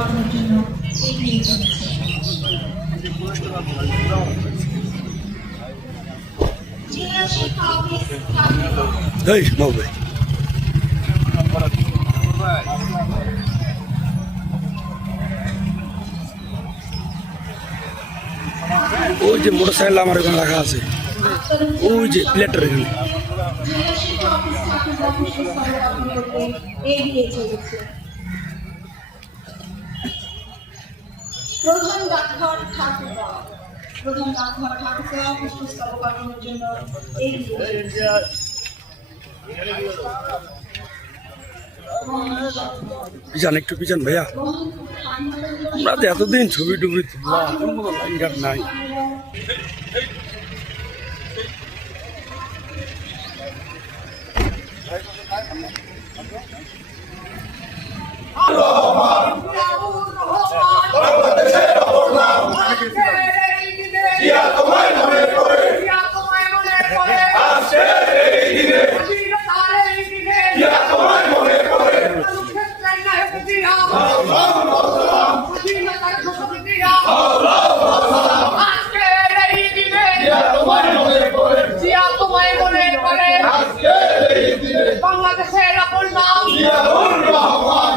আপনার জন্য এগিয়ে চলেছে। জেলা শিক্ষা অফিস ওই যে মোটরসাইকেল আমার এখানে রাখা আছে, ওই যে প্লেটের এখানে। জেলা শিক্ষা অফিস ঠাকুরগাঁও পুষ্পস্তবক করতে এগিয়ে চলেছে। প্রধান ডাকঘর ঠাকুরগাঁও, প্রধান ডাকঘর ঠাকুরগাঁও পুষ্পস্তবক অর্পণের জন্য এগিয়ে চলেছে। পিছান একটু পিছান ভাইয়া, আমরা তো এতদিন ছবি টুবি তুললাম, লাইন ঘাট নাই। বাংলাদেশের আপন নাম জিয়াউর রহমান।